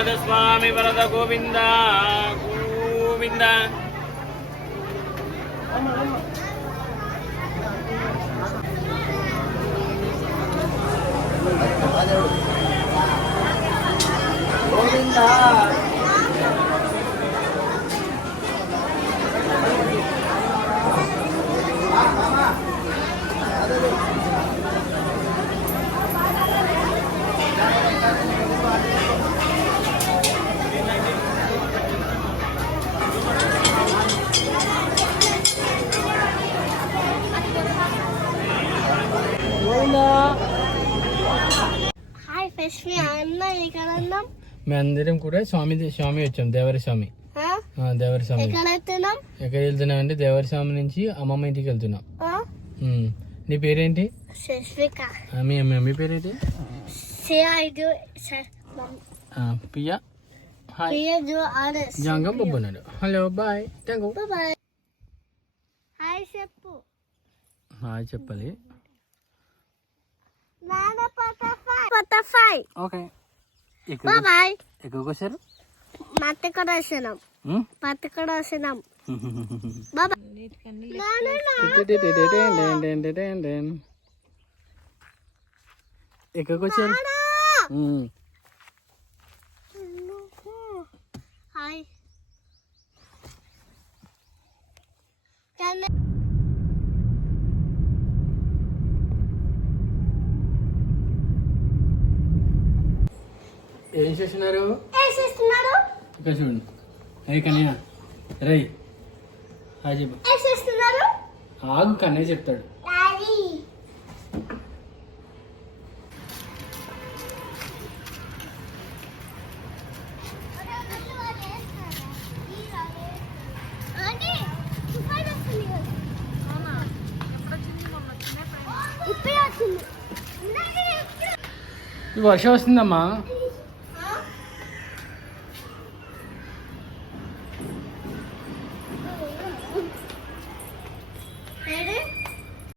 ಗೋಪಿನಾಥ ಸ್ವಾಮಿ ವರದ ಗೋವಿಂದ ಗೋವಿಂದ ಗೋವಿಂದ మేమందరం కూడా స్వామి స్వామి వచ్చాం దేవరి స్వామి ఆ? ఆ, దేవరి స్వామి ఎక్కడ వెళ్తున్నాం? అంటే దేవరి స్వామి నుంచి అమ్మమ్మ ఇంటికి వెళ్తున్నాం. నీ పేరేంటి? మీ మమ్మీ పేరేంటి? పియా జాంగం బొబ్బున్నాడు hello bye thank bye hi చెప్పు హాయ్ చెప్పాలి. బటర్ఫ్లై ఓకే బాయ్ బాయ్ ఎక్కడికి వచ్చారు మత్త కూడా వస్తున్నాం ఉమ్? మత్త కూడా వస్తున్నాం ఎక్కడికి వచ్చారు ఉమ్. హాయ్ ఏం చేస్తున్నారు? ఇక్కడ చూడండి రై హాయ్ చెప్పు. వేసేస్తున్నారు ఆగు కన్నయ్య చెప్తాడు. వర్షం వస్తుందమ్మా.